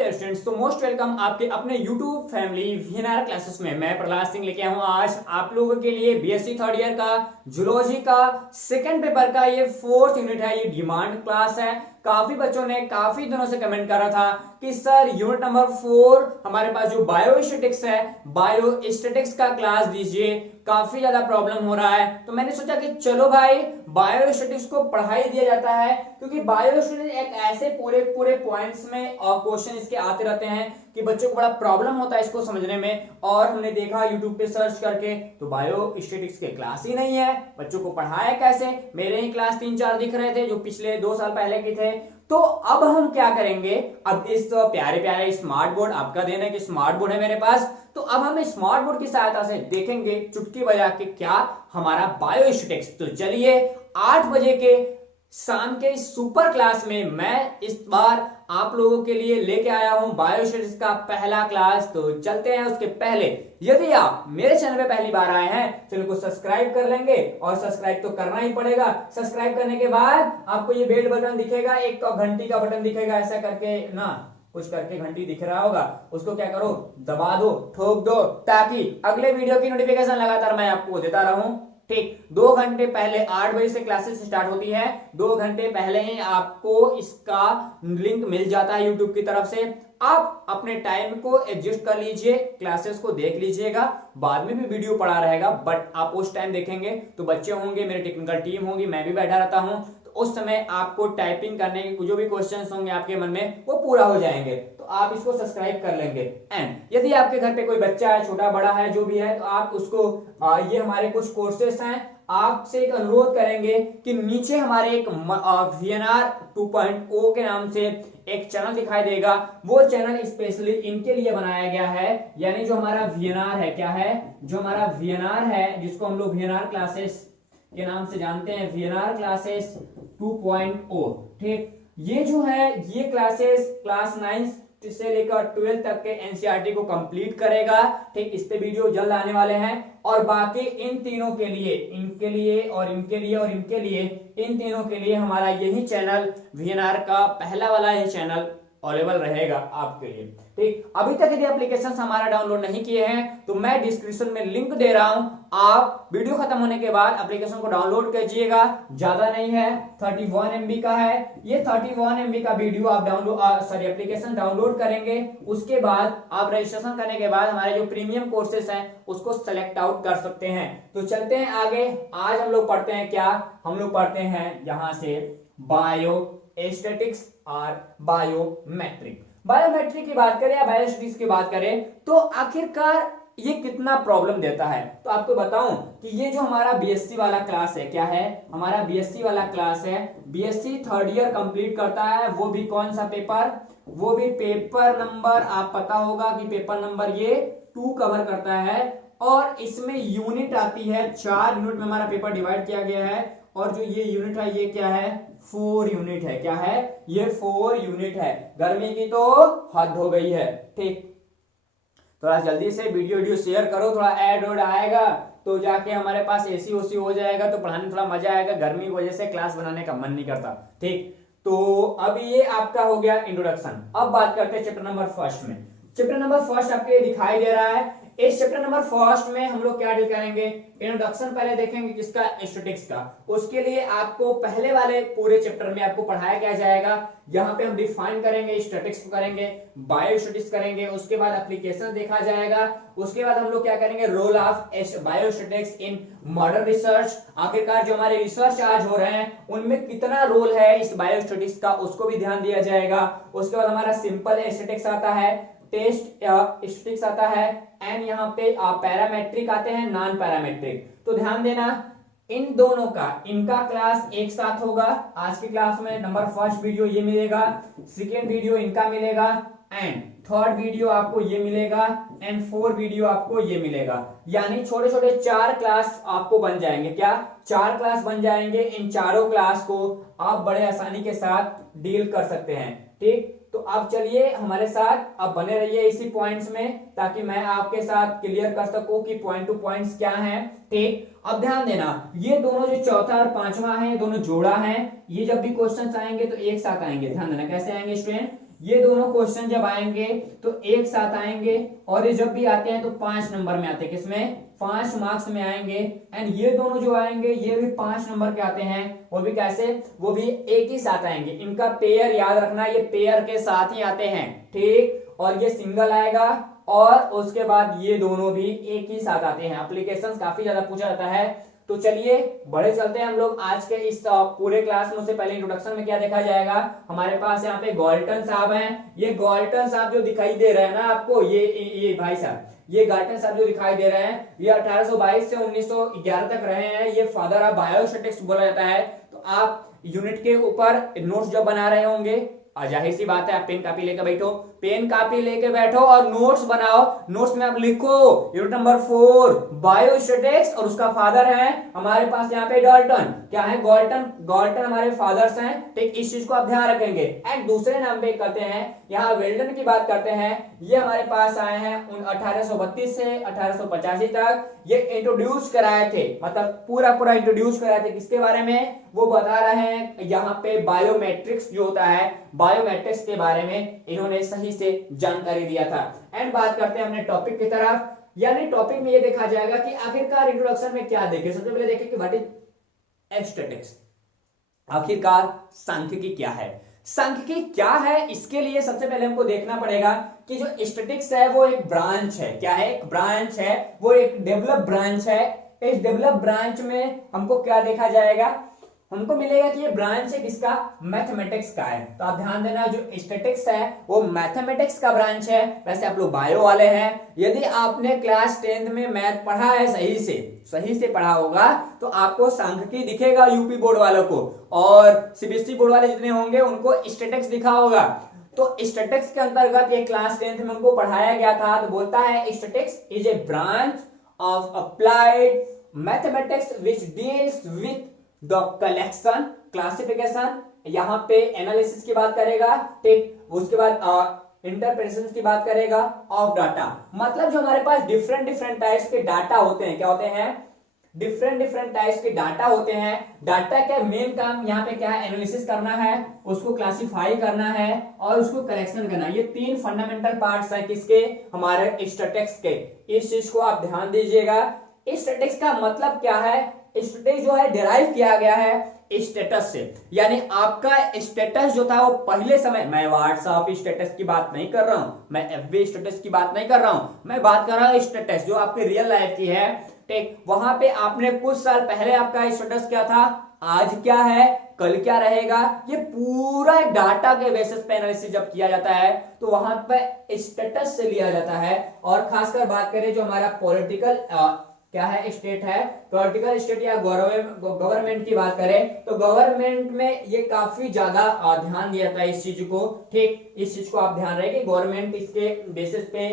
Dear students, तो most welcome आपके अपने यूट्यूब फैमिली वीएनआर क्लासेस में। मैं प्रहलाद सिंह लेके आया हूँ आज आप लोगों के लिए बीएससी थर्ड ईयर का जूलॉजी का सेकंड पेपर का ये फोर्थ यूनिट है। ये डिमांड क्लास है। काफी बच्चों ने काफी दिनों से कमेंट करा था कि सर यूनिट नंबर 4 हमारे पास जो बायोस्टैटिक्स है, बायोस्टैटिक्स का क्लास दीजिए, काफी ज्यादा प्रॉब्लम हो रहा है। तो मैंने सोचा कि चलो भाई बायोस्टैटिक्स को पढ़ाई दिया जाता है, क्योंकि बायोस्टैटिक्स एक ऐसे पूरे पूरे पॉइंट्स में और क्वेश्चन इसके आते रहते हैं कि बच्चों को बड़ा प्रॉब्लम होता है इसको समझने में। और हमने देखा यूट्यूब पे सर्च करके तो बायोस्टैटिक्स के क्लास ही नहीं है, बच्चों को पढ़ाया कैसे। मेरे ही क्लास 3-4 दिख रहे थे जो पिछले 2 साल पहले के थे। तो अब हम क्या करेंगे, अब इस प्यारे प्यारे स्मार्ट बोर्ड आपका देना है कि स्मार्ट बोर्ड है मेरे पास, तो अब हम स्मार्ट बोर्ड की सहायता से देखेंगे चुटकी बजा के क्या हमारा बायोस्टैटिक्स। तो चलिए 8 बजे के शाम के सुपर क्लास में मैं इस बार आप लोगों के लिए लेके आया हूं बायोस्टैटिक्स का पहला क्लास। तो चलते हैं। उसके पहले यदि आप मेरे चैनल पे पहली बार आए हैं, चैनल को सब्सक्राइब कर लेंगे, और सब्सक्राइब तो करना ही पड़ेगा। सब्सक्राइब करने के बाद आपको ये बेल बटन दिखेगा, एक घंटी का बटन दिखेगा, ऐसा करके ना कुछ करके घंटी दिख रहा होगा, उसको क्या करो, दबा दो, ठोक दो, ताकि अगले वीडियो की नोटिफिकेशन लगातार मैं आपको देता रहूं। ठीक, 2 घंटे पहले 8 बजे से क्लासेस स्टार्ट होती है। 2 घंटे पहले ही आपको इसका लिंक मिल जाता है यूट्यूब की तरफ से। आप अपने टाइम को एडजस्ट कर लीजिए, क्लासेस को देख लीजिएगा, बाद में भी वीडियो पड़ा रहेगा, बट आप उस टाइम देखेंगे तो बच्चे होंगे, मेरी टेक्निकल टीम होगी, मैं भी बैठा रहता हूं, तो उस समय आपको टाइपिंग करने के जो भी क्वेश्चंस होंगे आपके मन में वो पूरा हो जाएंगे। तो आप इसको सब्सक्राइब कर लेंगे। एंड यदि आपके घर पे कोई बच्चा है, छोटा बड़ा है, जो भी है, तो आप उसको ये हमारे कुछ कोर्सेस हैं, आपसे एक अनुरोध करेंगे कि नीचे हमारे एक वीएनआर 2.0 के नाम से एक चैनल दिखाई देगा। वो चैनल स्पेशली इनके लिए बनाया गया है। यानी जो हमारा वीएनआर है, क्या है, जो हमारा वीएनआर है, जिसको हम लोग वीएनआर क्लासेस के नाम से जानते हैं, वीएनआर क्लासेस 2.0। ठीक, ये जो है ये क्लासेस क्लास 9 से लेकर 12 तक के एनसीईआरटी को कंप्लीट करेगा। ठीक, इस पे वीडियो जल्द आने वाले हैं। और बाकी इन तीनों के लिए, इनके लिए और इनके लिए और इनके लिए, इन तीनों के लिए हमारा यही चैनल वीएनआर का पहला वाला ही चैनल अवेलेबल रहेगा आपके लिए। ठीक, अभी तक यदि एप्लीकेशन हमारा डाउनलोड नहीं किए हैं तो मैं डिस्क्रिप्शन में लिंक दे रहा हूं, आप वीडियो खत्म होने के बाद एप्लीकेशन को डाउनलोड कीजिएगा। ज्यादा नहीं है, 31 MB का है। ये 31 MB का वीडियो आप एप्लीकेशन डाउनलोड करेंगे, उसके बाद आप रजिस्ट्रेशन करने के बाद हमारे जो प्रीमियम कोर्सेस हैं उसको सेलेक्ट आउट कर सकते हैं। तो चलते हैं आगे। आज हम लोग पढ़ते हैं क्या, हम लोग पढ़ते हैं यहां से बायोस्टैटिक्स और बायोमेट्रिक। बायोमेट्रिक की बात करें या बायोस्टैटिक्स की बात करें तो आखिरकार ये कितना प्रॉब्लम देता है। तो आपको बताऊं कि ये जो हमारा बीएससी वाला क्लास है, क्या है, हमारा बीएससी वाला क्लास है, बीएससी थर्ड ईयर कंप्लीट करता है। वो भी कौन सा पेपर, वो भी पेपर नंबर, आप पता होगा कि पेपर नंबर ये 2 कवर करता है। और इसमें यूनिट आती है, 4 यूनिट में हमारा पेपर डिवाइड किया गया है। और जो ये यूनिट है ये क्या है, 4 यूनिट है। क्या है, ये 4 यूनिट है। गर्मी की तो हद हो गई है। ठीक, थोड़ा जल्दी से वीडियो शेयर करो, थोड़ा ऐड वोड आएगा तो जाके हमारे पास एसी ओसी हो जाएगा, तो पढ़ाने में थोड़ा मजा आएगा। गर्मी की वजह से क्लास बनाने का मन नहीं करता। ठीक, तो अब ये आपका हो गया इंट्रोडक्शन। अब बात करते हैं चैप्टर नंबर 1 में। चैप्टर नंबर 1 आपके दिखाई दे रहा है। इस चैप्टर नंबर 1 में हम लोग क्या डील करेंगे, इंट्रोडक्शन पहले देखेंगे किसका, स्टैटिक्स का। उसके लिए आपको पहले वाले पूरे चैप्टर में आपको पढ़ाया क्या जाएगा, यहाँ पे हम डिफाइन करेंगे, स्टैटिक्स को करेंगे, बायोस्टैटिक्स करेंगे, उसके बाद एप्लीकेशन देखा जाएगा, उसके बाद हम लोग क्या करेंगे, role of biostatistics in modern research. आखिरकार जो हमारे रिसर्च आज हो रहे हैं उनमें कितना रोल है इस बायोस्टैटिक्स का, उसको भी ध्यान दिया जाएगा। उसके बाद हमारा सिंपल स्टैटिक्स आता है, टेस्ट स्टैटिक्स आता है, एंड यहाँ पे पैरामेट्रिक आते हैं, नॉन पैरामेट्रिक। तो ध्यान देना इन दोनों का, इनका क्लास एक साथ होगा। आज की क्लास में नंबर 1 वीडियो ये मिलेगा, सेकेंड वीडियो इनका मिलेगा, एंड थर्ड वीडियो आपको ये मिलेगा, एंड 4 वीडियो आपको ये मिलेगा। यानी छोटे छोटे 4 क्लास आपको बन जाएंगे। क्या, 4 क्लास बन जाएंगे। इन चारों क्लास को आप बड़े आसानी के साथ डील कर सकते हैं। ठीक, तो आप चलिए हमारे साथ, आप बने रहिए इसी पॉइंट्स में, ताकि मैं आपके साथ क्लियर कर सकूं कि पॉइंट टू पॉइंट्स क्या हैं। ठीक, अब ध्यान देना, ये दोनों जो चौथा और पांचवा है, दोनों जोड़ा है। ये जब भी क्वेश्चंस आएंगे तो एक साथ आएंगे। ध्यान देना कैसे आएंगे स्टूडेंट, ये दोनों क्वेश्चन जब आएंगे तो एक साथ आएंगे, और ये जब भी आते हैं तो 5 नंबर में आते हैं, किसमें, 5 मार्क्स में आएंगे। एंड ये दोनों जो आएंगे ये भी 5 नंबर के आते हैं, वो भी कैसे, वो भी एक ही साथ आएंगे। इनका पेयर याद रखना, ये पेयर के साथ ही आते हैं, ठीक। और ये सिंगल आएगा, और उसके बाद ये दोनों भी एक ही साथ आते हैं। एप्लीकेशंस काफी ज्यादा पूछा जाता है। तो चलिए बड़े चलते हैं हम लोग आज के इस पूरे क्लास में। उससे पहले इंट्रोडक्शन में क्या देखा जाएगा, हमारे पास यहाँ पे गॉल्टन साहब हैं। ये गॉल्टन साहब जो दिखाई दे रहे हैं ना आपको, ये भाई साहब, ये गॉल्टन साहब जो दिखाई दे रहे हैं, ये 1822 से 1911 तक रहे हैं। ये फादर ऑफ बायोस्टैटिक्स बोला जाता है। तो आप यूनिट के ऊपर नोट्स जब बना रहे होंगे, जाहिर सी बात है आप पेन कापी लेकर बैठो, पेन कापी लेके बैठो और नोट्स बनाओ। नोट्स में आप लिखो यूनिट नंबर 4 बायोस्टैटिक्स, और उसका फादर है हमारे पास यहाँ पे डाल्टन। क्या है, गॉल्टन हमारे फादर्स हैं, ठीक। इस चीज को आप ध्यान रखेंगे। एंड दूसरे नाम पे करते हैं, यहाँ वेल्डन की बात करते हैं। ये हमारे पास आए हैं 1832 से 1885 तक। ये इंट्रोड्यूस कराए थे, मतलब पूरा इंट्रोड्यूस कराए थे। किसके बारे में, वो बता रहे हैं यहाँ पे बायोमेट्रिक्स जो होता है, बायोमेट्रिक्स के बारे में इन्होंने सही से जानकारी दिया था। एंड बात करते हैं हमने टॉपिक की तरफ, यानी टॉपिक में ये देखा जाएगा कि आखिरकार इंट्रोडक्शन में क्या देखे। सबसे पहले देखें कि व्हाट इज स्टैटिस्टिक्स, आखिरकार सांख्यिकी क्या है। सांख्यिकी क्या है, इसके लिए सबसे पहले हमको देखना पड़ेगा कि जो स्टैटिस्टिक्स है वो एक ब्रांच है। क्या है, एक ब्रांच है, वो एक डेवलप ब्रांच है। इस डेवलप ब्रांच में हमको क्या देखा जाएगा, हमको मिलेगा कि ये ब्रांच है किसका, मैथमेटिक्स का है। तो आप ध्यान देना, जो स्टैटिस्टिक्स है वो मैथमेटिक्स का ब्रांच है। वैसे आप लोग बायो वाले हैं, यदि आपने क्लास 10th में मैथ पढ़ा है सही से पढ़ा होगा तो आपको सांख्यिकी दिखेगा यूपी बोर्ड वालों को, और सीबीएसई बोर्ड वाले जितने होंगे उनको स्टैटिस्टिक्स दिखा होगा। तो स्टैटिस्टिक्स के अंतर्गत ये क्लास 10th में हमको पढ़ाया गया था। तो बोलता है statistics is a branch of applied mathematics which deals with the collection, classification, यहाँ पे एनालिसिस की बात करेगा, ठीक। उसके बाद इंटरप्रिटेशन की बात करेगा ऑफ डाटा। मतलब जो हमारे पास डिफरेंट टाइप्स के डाटा होते हैं, क्या होते हैं, डिफरेंट टाइप्स के डाटा होते हैं। डाटा का मेन काम यहाँ पे क्या है, एनालिसिस करना है, उसको क्लासिफाई करना है और उसको कलेक्शन करना है। ये 3 फंडामेंटल पार्ट्स हैं किसके, हमारे स्टैटिस्टिक्स के। इस चीज को आप ध्यान दीजिएगा। स्टैटिस्टिक्स का मतलब क्या है, स्टैटिस्टिक्स जो है डिराइव किया गया है स्टेटस से, यानी आपका स्टेटस जो था वो पहले समय, मैं व्हाट्सएप स्टेटस की बात नहीं कर रहा हूं, मैं एफबी स्टेटस की बात नहीं कर रहा हूं, मैं बात कर रहा हूं स्टेटस जो आपकी रियल लाइफ की है, ठीक। वहां पे आपने कुछ साल पहले आपका स्टेटस क्या था, आज क्या है, कल क्या रहेगा, ये पूरा एक डाटा के बेसिस पे एनालिसिस जब किया जाता है तो वहां पे स्टेटस से लिया जाता है। और खासकर बात करें जो हमारा पॉलिटिकल क्या है, स्टेट है, पॉलिटिकल स्टेट या गवर्नमेंट की बात करें तो गवर्नमेंट में ये काफी ज्यादा ध्यान दिया जाता है इस चीज को, ठीक। इस चीज को आप ध्यान रहे कि गवर्नमेंट इसके बेसिस पे,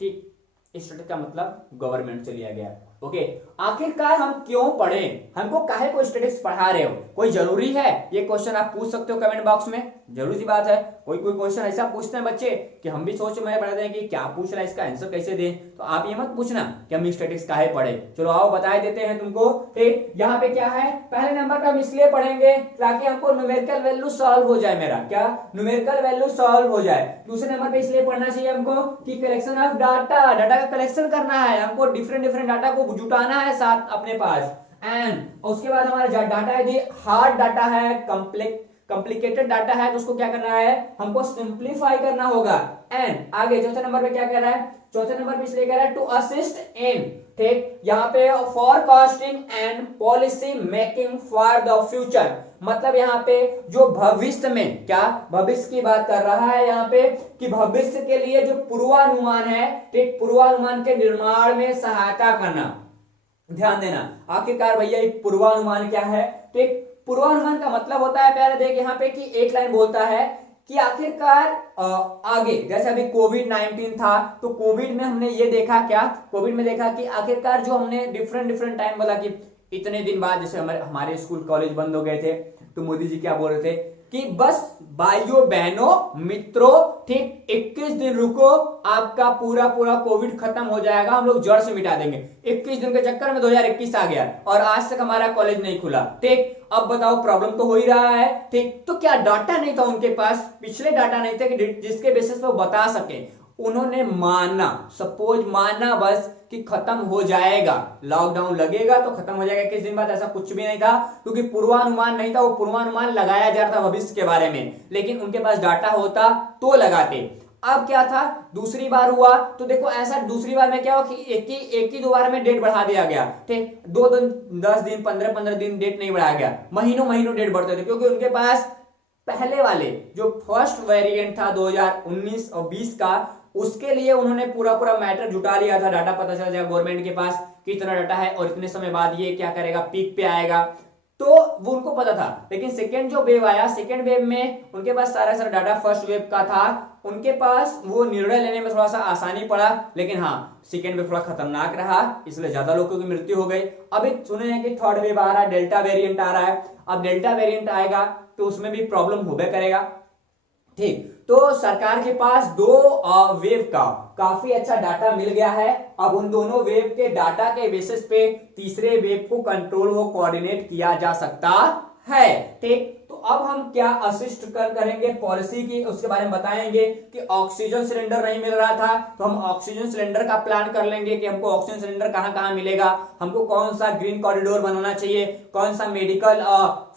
ठीक। स्टेट का मतलब गवर्नमेंट से लिया गया, ओके। आखिरकार हम क्यों पढ़े, हमको काहे को स्टैटिस्टिक्स पढ़ा रहे हो, कोई जरूरी है, ये क्वेश्चन आप पूछ सकते हो कमेंट बॉक्स में, जरूरी सी बात है। कोई क्वेश्चन ऐसा पूछते हैं बच्चे कि हम भी सोच में पढ़ते हैं कि क्या पूछ रहा है, इसका आंसर कैसे दें, तो आप ये मत पूछना कि हम स्टैटिस्टिक्स काहे पढ़े। चलो आओ बता देते हैं तुमको, ठीक। यहाँ पे क्या है, पहले नंबर पे हम इसलिए पढ़ेंगे ताकि हमको न्यूमेरिकल वैल्यू सॉल्व हो जाए, मेरा क्या, न्यूमेरिकल वैल्यू सॉल्व हो जाए। दूसरे नंबर पे इसलिए पढ़ना चाहिए हमको कि कलेक्शन ऑफ डाटा का कलेक्शन करना है, हमको डिफरेंट डाटा को जुटाना है साथ अपने पास। एंड उसके बाद हमारा डाटा यदि हार्ड डाटा है, कॉम्प्लिकेटेड डाटा है तो उसको क्या करना है, हमको सिंप्लीफाई करना होगा। एंड आगे चौथे नंबर पे क्या कह रहा है, चौथे नंबर पे इसलिए कह रहा है टू असिस्ट इन, ठीक। यहाँ पे forecasting and policy making for the future, मतलब यहाँ पे जो भविष्य में, क्या भविष्य की बात कर रहा है यहाँ पे कि भविष्य के लिए जो पूर्वानुमान है, ठीक, पूर्वानुमान के निर्माण में सहायता करना। ध्यान देना, आखिरकार भैया एक पूर्वानुमान क्या है, ठीक। पूर्वानुमान का मतलब होता है, प्यारे देख यहाँ पे कि एक लाइन बोलता है कि आखिरकार आगे, जैसे अभी कोविड-19 था तो कोविड में हमने ये देखा, क्या कोविड में देखा कि आखिरकार जो हमने डिफरेंट टाइम बोला कि इतने दिन बाद, जैसे हमारे स्कूल कॉलेज बंद हो गए थे तो मोदी जी क्या बोल रहे थे कि बस भाइयों बहनों मित्रों, ठीक 21 दिन रुको, आपका पूरा पूरा कोविड खत्म हो जाएगा, हम लोग जड़ से मिटा देंगे। 21 दिन के चक्कर में 2021 आ गया और आज तक हमारा कॉलेज नहीं खुला। ठीक, अब बताओ प्रॉब्लम तो हो ही रहा है। ठीक, तो क्या डाटा नहीं था उनके पास, पिछले डाटा नहीं थे कि जिसके बेसिस पे वो बता सके। उन्होंने माना, सपोज माना बस कि खत्म हो जाएगा, लॉकडाउन लगेगा तो खत्म हो जाएगा किस दिन बाद, ऐसा कुछ भी नहीं था, क्योंकि पूर्वानुमान नहीं था, वो पूर्वानुमान लगाया जा रहा था भविष्य के बारे में, लेकिन उनके पास डाटा होता तो लगाते। अब क्या था, दूसरी बार हुआ तो देखो ऐसा, दूसरी बार में क्या हुआ कि एक ही दो बार में डेट बढ़ा दिया गया। ठीक, 2 दिन 10 दिन 15 दिन डेट नहीं बढ़ाया गया, महीनों महीनों डेट बढ़ते थे, क्योंकि उनके पास पहले वाले जो फर्स्ट वेरिएंट था 2019 और 20 का, उसके लिए उन्होंने पूरा पूरा मैटर जुटा लिया था, डाटा पता चल जाएगा गवर्नमेंट के पास कितना डाटा है और इतने समय बाद ये क्या करेगा, पीक पे आएगा, तो वो उनको पता था। लेकिन सेकेंड जो वेव आया, सेकेंड वेव में उनके पास सारा डाटा फर्स्ट वेव का था, उनके पास वो निर्णय लेने में थोड़ा सा आसानी पड़ा, लेकिन हाँ सेकेंड वेव थोड़ा खतरनाक रहा, इसलिए ज्यादा लोगों की मृत्यु हो गई। अभी सुने हैं कि थर्ड वेव आ रहा है, डेल्टा वेरिएंट आ रहा है, अब डेल्टा वेरिएंट आएगा तो उसमें भी प्रॉब्लम होबे करेगा। ठीक, तो सरकार के पास 2 वेव का काफी अच्छा डाटा मिल गया है, अब उन दोनों वेव के डाटा के बेसिस पे तीसरे वेव को कंट्रोल व कोऑर्डिनेट किया जा सकता है। ठीक, तो अब हम क्या असिस्ट करेंगे पॉलिसी की, उसके बारे में बताएंगे कि ऑक्सीजन सिलेंडर नहीं मिल रहा था तो हम ऑक्सीजन सिलेंडर का प्लान कर लेंगे कि हमको ऑक्सीजन सिलेंडर कहां कहां मिलेगा, हमको कौन सा ग्रीन कॉरिडोर बनाना चाहिए, कौन सा मेडिकल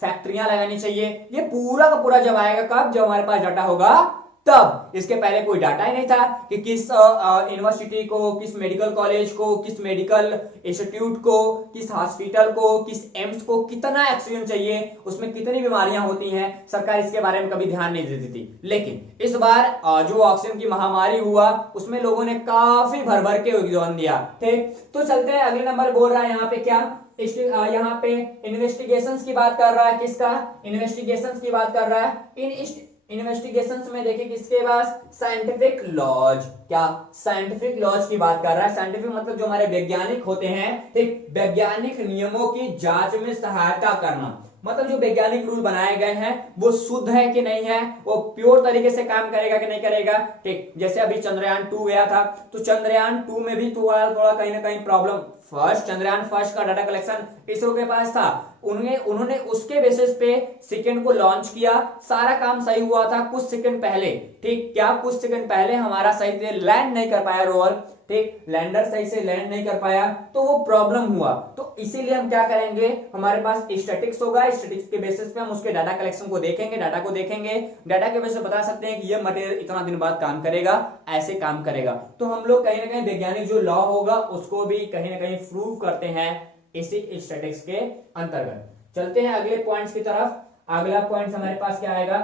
फैक्ट्रियां लगानी चाहिए, ये पूरा का पूरा जब आएगा, कब, जब हमारे पास डाटा होगा तब। इसके पहले कोई डाटा ही नहीं था कि किस यूनिवर्सिटी को, किस मेडिकल कॉलेज को, किस मेडिकल इंस्टीट्यूट को, किस हॉस्पिटल को, किस एम्स को कितना ऑक्सीजन चाहिए, उसमें कितनी बीमारियां होती हैं, सरकार इसके बारे में कभी ध्यान नहीं देती थी। लेकिन इस बार जो ऑक्सीजन की महामारी हुआ उसमें लोगों ने काफी भर भर के योगदान दिया। ठीक, तो चलते हैं अगले नंबर, बोल रहा है यहाँ पे क्या, यहाँ पे इन्वेस्टिगेशंस की बात कर रहा है, किसका, इन्वेस्टिगेशंस की बात कर रहा है। इन्वेस्टिगेशंस में देखिए किसके पास, साइंटिफिक लॉज, क्या साइंटिफिक लॉज की बात कर रहा है। साइंटिफिक मतलब जो हमारे वैज्ञानिक होते हैं, ठीक, वैज्ञानिक नियमों की जांच में सहायता करना, मतलब जो वैज्ञानिक रूल बनाए गए हैं वो शुद्ध है कि नहीं है, वो प्योर तरीके से काम करेगा कि नहीं करेगा। ठीक, जैसे अभी चंद्रयान 2 गया था तो चंद्रयान 2 में भी थोड़ा थोड़ा कहीं ना कहीं प्रॉब्लम, फर्स्ट चंद्रयान फर्स्ट का डाटा कलेक्शन इसरो के पास था, उन्होंने उसके बेसिस पे सेकंड को लॉन्च किया, सारा काम सही हुआ था कुछ सेकंड पहले। ठीक, क्या कुछ सेकंड पहले हमारा सही से लैंड नहीं कर पाया रोवर, ठीक, लैंडर सही से लैंड नहीं कर पाया तो वो प्रॉब्लम हुआ। तो इसीलिए हम क्या करेंगे, हमारे पास स्टैटिक्स होगा, स्टैटिक्स के बेसिस पे हम उसके डाटा कलेक्शन को देखेंगे, डाटा को देखेंगे, डाटा के बेसिस पे बता सकते हैं कि ये मटेरियल इतना दिन बाद काम करेगा, ऐसे काम करेगा। तो हम लोग कहीं ना कहीं वैज्ञानिक जो लॉ होगा उसको भी कहीं ना कहीं प्रूव करते हैं इसी स्टैटिक्स के अंतर्गत। चलते हैं अगले पॉइंट्स की तरफ। अगला पॉइंट हमारे पास क्या आएगा,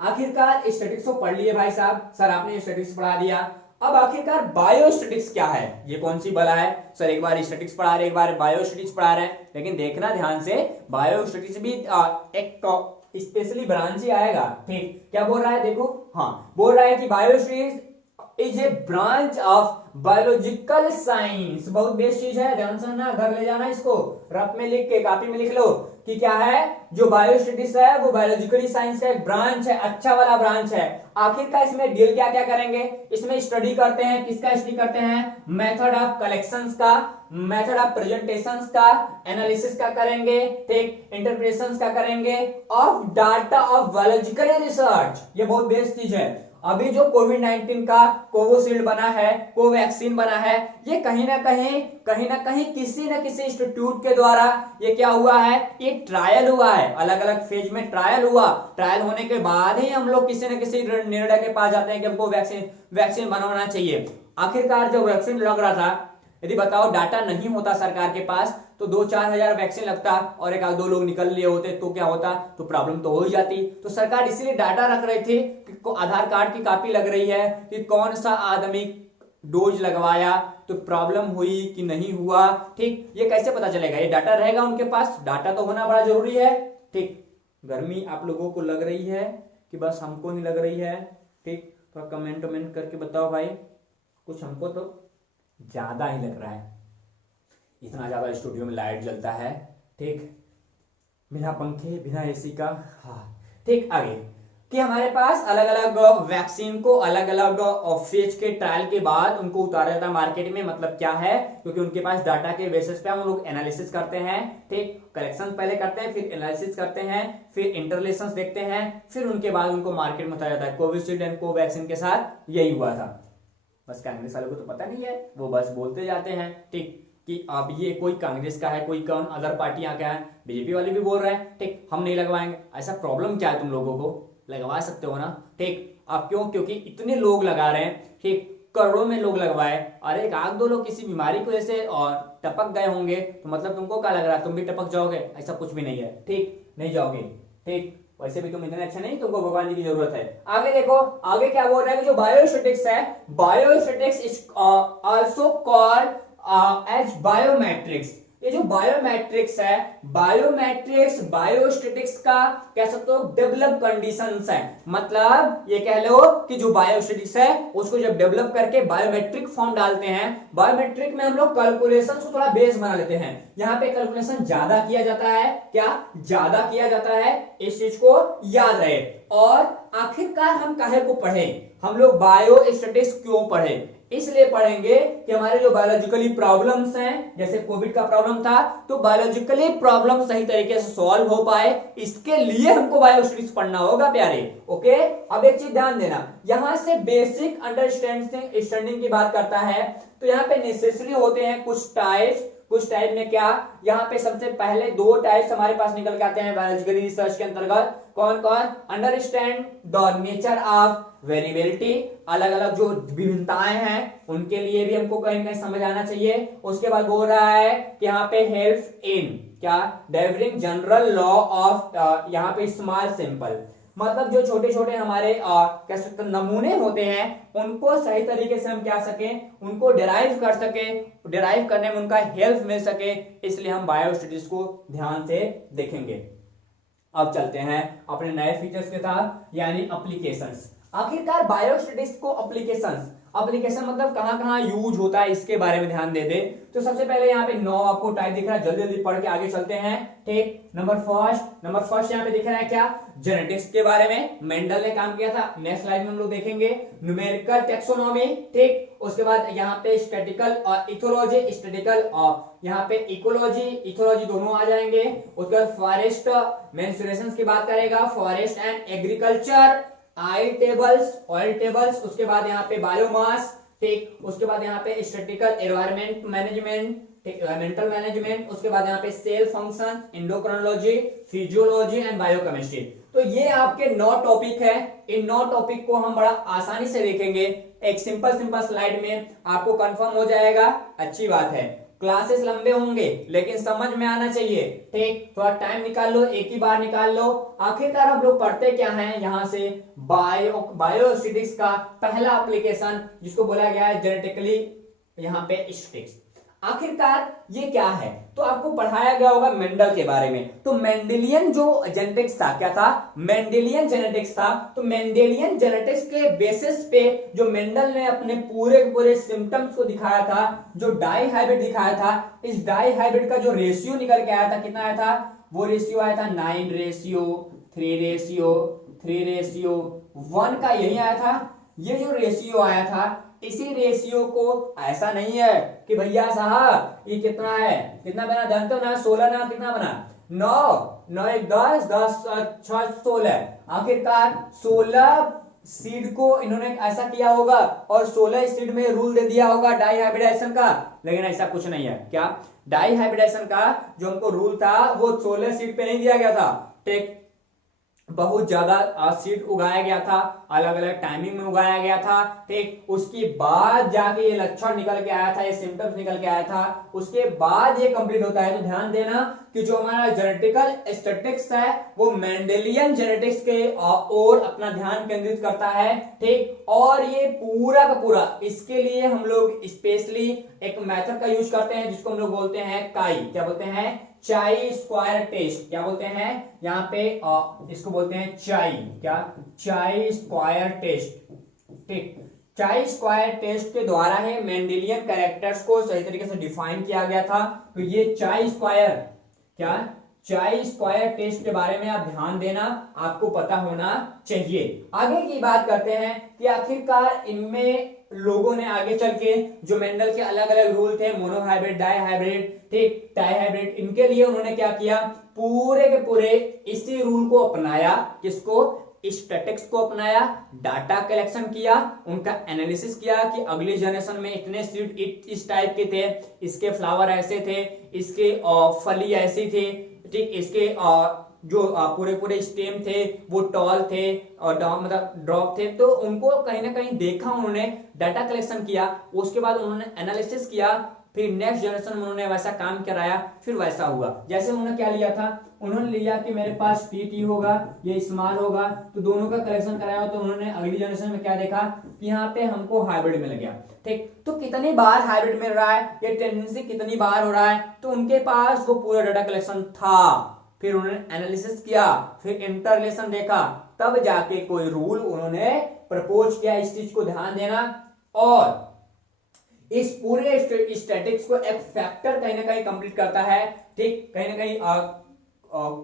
आखिरकार स्टैटिक्स को पढ़ लिए भाई साहब, सर आपने स्टैटिक्स पढ़ा दिया, अब आखिरकार बायोस्टैटिक्स क्या है, ये कौन सी बला है, सर एक बार स्टैटिक्स पढ़ा रहे, एक बार बायोस्टैटिक्स पढ़ा रहे हैं, लेकिन देखना ध्यान से, बायोस्टैटिक्स भी एक स्पेशली ब्रांच ही आएगा। ठीक, क्या बोल रहा है देखो, हाँ बोल रहा है कि biostatics is a branch of biological science, बहुत बेस्ट चीज है, ध्यान से ना घर ले जाना, इसको रफ में लिख के कॉपी में लिख लो कि क्या है, जो बायोस्टैटिक्स है वो बायोलॉजिकल साइंस का एक ब्रांच है, अच्छा वाला ब्रांच है। आखिरकार इसमें डील क्या क्या करेंगे, इसमें स्टडी करते हैं, किसका स्टडी करते हैं, मेथड ऑफ कलेक्शंस का, मेथड ऑफ प्रेजेंटेशंस का, एनालिसिस का करेंगे, ठीक, इंटरप्रिटेशंस का करेंगे, of data of biological research, ये बहुत बेस्ट चीज है। अभी जो कोविड-19 का कोविशील्ड बना है, कोवैक्सीन बना है, ये कहीं ना कहीं किसी न किसी इंस्टीट्यूट के द्वारा ये क्या हुआ है, एक ट्रायल हुआ है, अलग अलग फेज में ट्रायल हुआ, ट्रायल होने के बाद ही हम लोग किसी न किसी निर्णय के पास जाते हैं कि हमको वैक्सीन बनाना चाहिए। आखिरकार जब वैक्सीन लग रहा था, यदि बताओ डाटा नहीं होता सरकार के पास तो 2-4 हजार वैक्सीन लगता और एक आध दो लोग निकल लिए होते तो क्या होता, तो प्रॉब्लम तो हो ही जाती। तो सरकार इसीलिए डाटा रख रही थी कि आधार कार्ड की कॉपी लग रही है कि कौन सा आदमी डोज लगवाया, तो प्रॉब्लम हुई कि नहीं हुआ। ठीक, ये कैसे पता चलेगा, ये डाटा रहेगा उनके पास, डाटा तो होना बड़ा जरूरी है। ठीक, गर्मी आप लोगों को लग रही है कि बस हमको ही लग रही है, ठीक, तो कमेंट करके बताओ भाई, कुछ हमको तो ज्यादा ही लग रहा है, इतना ज्यादा स्टूडियो में लाइट जलता है, ठीक, बिना पंखे बिना एसी का, हाँ ठीक। ठीक, आगे कि हमारे पास अलग अलग वैक्सीन को अलग अलग फेज के ट्रायल के बाद उनको उतारा जाता है मार्केट में। मतलब क्या है, क्योंकि उनके पास डाटा के बेसिस पे हम लोग एनालिसिस करते हैं, ठीक, कलेक्शन पहले करते हैं, फिर एनालिसिस करते हैं, फिर इंटरलेशंस देखते हैं, फिर उनके बाद उनको मार्केट में उतारा जाता है। कोविशील्ड एंड कोवैक्सीन के साथ यही हुआ था। बस कांग्रेस वालों को तो पता नहीं है, वो बस बोलते जाते हैं, ठीक, कि अब ये कोई कांग्रेस का है, कोई कौन अदर पार्टियां क्या है, बीजेपी वाले भी बोल रहे हैं, ठीक, हम नहीं लगवाएंगे। ऐसा प्रॉब्लम क्या है, तुम लोगों को लगवा सकते हो ना, ठीक। आप क्यों, क्योंकि इतने लोग लगा रहे हैं, ठीक, करोड़ों में लोग लगवाए, और एक आध दो लोग किसी बीमारी को ऐसे और टपक गए होंगे, तो मतलब तुमको क्या लग रहा है तुम भी टपक जाओगे? ऐसा कुछ भी नहीं है, ठीक, नहीं जाओगे, ठीक। वैसे भी तुम इतने अच्छे नहीं, तुमको भगवान जी की जरूरत है। आगे देखो, आगे क्या बोल रहा है कि जो बायोस्टैटिक्स है, biostatistics is also called as biometrics. ये जो बायोमेट्रिक्स है, बायोमेट्रिक्स बायोस्टैटिक्स का कह सकते हो डेवलप कंडीशंस है। मतलब ये कह लो कि जो बायोस्टैटिक्स है उसको जब डेवलप करके बायोमेट्रिक फॉर्म डालते हैं, बायोमेट्रिक में हम लोग कैलकुलेशन को थोड़ा बेस बना लेते हैं। यहाँ पे कैलकुलेशन ज्यादा किया जाता है, क्या ज्यादा किया जाता है, इस चीज को याद रहे। और आखिरकार हम काहे को पढ़े, हम लोग बायोस्टैटिक्स क्यों पढ़े? इसलिए पढ़ेंगे कि हमारे जो बायोलॉजिकली प्रॉब्लम्स हैं, जैसे कोविड का प्रॉब्लम था, तो बायोलॉजिकली प्रॉब्लम सही तरीके से सॉल्व हो पाए, इसके लिए हमको बायोस्टैटिक्स पढ़ना होगा प्यारे। ओके, अब एक चीज ध्यान देना, यहां से बेसिक अंडरस्टैंडिंग की बात करता है, तो यहाँ पे नेसेसरी होते हैं कुछ टाइप्स। कुछ टाइप में क्या, यहाँ पे सबसे पहले दो टाइप्स हमारे पास निकल के आते हैं बायोलॉजिकल रिसर्च के अंतर्गत। कौन कौन? Understand the nature of variability, अलग अलग जो विभिन्नताएं हैं उनके लिए भी हमको कहीं कहीं समझ आना चाहिए। उसके बाद बोल रहा है कि यहाँ पे हेल्प इन क्या, डेवरिंग जनरल लॉ ऑफ, यहाँ पे स्मॉल सिंपल, मतलब जो छोटे छोटे हमारे कह सकते नमूने होते हैं उनको सही तरीके से हम क्या सकें, उनको डिराइव कर सके, डिराइव करने में उनका हेल्प मिल सके, इसलिए हम बायोस्टैटिक्स को ध्यान से देखेंगे। अब चलते हैं अपने नए फीचर्स के साथ, यानी एप्लीकेशंस। आखिरकार बायोस्टैटिक्स को एप्लीकेशंस, एप्लीकेशन मतलब कहां कहां यूज होता है इसके बारे में ध्यान दे दे। तो सबसे पहले यहाँ पे 9 आपको टाइप दिख रहा है, जल्दी जल्दी पढ़ के आगे चलते हैं, ठीक। नंबर फर्स्ट यहाँ पे दिख रहा है क्या, जेनेटिक्स के बारे में मेंडल ने काम किया था, नेक्स्ट स्लाइड में हम लोग देखेंगे। न्यूमेरिकल टेक्सोनॉमी, ठीक। उसके बाद यहाँ पे स्टैटिकल और इथोलॉजी, स्टैटिकल और यहाँ पे इकोलॉजी दोनों आ जाएंगे। उसके बाद फॉरेस्ट मेंसुरेशन की बात करेगा, forest and agriculture, oil tables, उसके बाद यहाँ पे बायोमास, ठीक। उसके बाद यहाँ पे statical environment management, environmental management, उसके बाद यहाँ पे cell function, endocrinology, physiology and biochemistry. तो ये आपके 9 टॉपिक है। इन 9 टॉपिक को हम बड़ा आसानी से देखेंगे, एक सिंपल स्लाइड में आपको कंफर्म हो जाएगा। अच्छी बात है, क्लासेस लंबे होंगे लेकिन समझ में आना चाहिए, ठीक। थोड़ा टाइम निकाल लो, एक ही बार निकाल लो। आखिरकार हम लोग पढ़ते क्या हैं, यहाँ से बायोस्टैटिक्स का पहला एप्लीकेशन जिसको बोला गया है जेनेटिकली यहाँ पे स्टैटिक्स। आखिरकार ये क्या है, तो आपको पढ़ाया गया होगा मेंडल के बारे में। तो मेंडेलियन जो जेनेटिक्स था, क्या था, मेंडेलियन जेनेटिक्स था। तो मेंडेलियन जेनेटिक्स के बेसिस पे जो मेंडल ने अपने पूरे सिम्टम्स को दिखाया था, जो डाई हाइब्रिड दिखाया था, इस डाई हाइब्रिड का जो रेशियो निकल के आया था, कितना आया था, वो रेशियो आया था 9:3:1 का, यही आया था। ये जो रेशियो आया था, इसी रेशियो को, ऐसा नहीं है कि भैया साहब ये कितना है, कितना बना जानते हो ना, 16 ना, कितना बना 9 1 10 10 6 16। आखिरकार 16 सीड को इन्होंने ऐसा किया होगा और 16 सीड में रूल दे दिया होगा डाई हाइब्रिडाइजेशन का, लेकिन ऐसा कुछ नहीं है। क्या डाई हाइब्रिडाइजेशन का जो हमको रूल था वो 16 सीड पे नहीं दिया गया था, ठीक। बहुत ज्यादा सीड उगाया गया था, अलग अलग टाइमिंग में उगाया गया था, ठीक। उसके बाद जाके ये लक्षण निकल के आया था, ये सिम्टम्स निकल के आया था, उसके बाद ये कंप्लीट होता है। तो ध्यान देना कि जो हमारा जेनेटिकल स्टैटिस्टिक्स है वो मेंडेलियन जेनेटिक्स के ओर अपना ध्यान केंद्रित करता है, ठीक। और ये पूरा का पूरा, इसके लिए हम लोग स्पेशली एक मेथड का यूज करते हैं जिसको हम लोग बोलते हैं काई, क्या बोलते हैं, चाई स्क्वायर टेस्ट। क्या बोलते हैं यहाँ पे, इसको बोलते हैं चाई, क्या, चाई स्क्वायर टेस्ट, ठीक। चाई स्क्वायर टेस्ट के द्वारा है मेंडेलियन कैरेक्टर्स को सही तरीके से डिफाइन किया गया था। तो ये चाई स्क्वायर, क्या, चाई स्क्वायर टेस्ट के बारे में आप ध्यान देना, आपको पता होना चाहिए। आगे की बात करते हैं कि आखिरकार इनमें लोगों ने आगे चल के जो मेंडल के अलग अलग रूल थे, मोनोहाइब्रिड, डाइहाइब्रिड, ठीक, टाइहाइब्रिड, इनके लिए उन्होंने क्या किया, पूरे के पूरे इसी रूल को अपनाया। किसको? स्टैटिक्स को अपनाया, डाटा कलेक्शन किया, उनका एनालिसिस किया कि अगली जनरेशन में इतने सीड इस टाइप के थे, इसके फ्लावर ऐसे थे, इसके फली ऐसी थी, ठीक, इसके जो पूरे पूरे स्टेम थे वो टॉल थे और मतलब ड्रॉप थे। तो उनको कहीं ना कहीं देखा उन्होंने, डाटा कलेक्शन किया, उसके बाद उन्होंने एनालिसिस किया, फिर नेक्स्ट जनरेशन में उन्होंने वैसा काम कराया, फिर वैसा हुआ। जैसे उन्होंने क्या लिया था, उन्होंने लिया कि मेरे पास टी होगा, ये स्मॉल होगा, तो दोनों का कलेक्शन कराया। तो उन्होंने अगली जनरेशन में क्या देखा कि यहाँ पे हमको हाइब्रिड मिल गया, ठीक। तो कितनी बार हाइब्रिड मिल रहा है, ये टेंडेंसी कितनी बार हो रहा है, तो उनके पास वो पूरा डाटा कलेक्शन था। फिर उन्होंने एनालिसिस किया, फिर इंटरलेशन देखा, तब जाके कोई रूल उन्होंने प्रपोज किया। इस चीज को ध्यान देना। और इस पूरे स्टैटिक्स को एक फैक्टर कहीं ना कहीं कंप्लीट करता है, ठीक, कहीं ना कहीं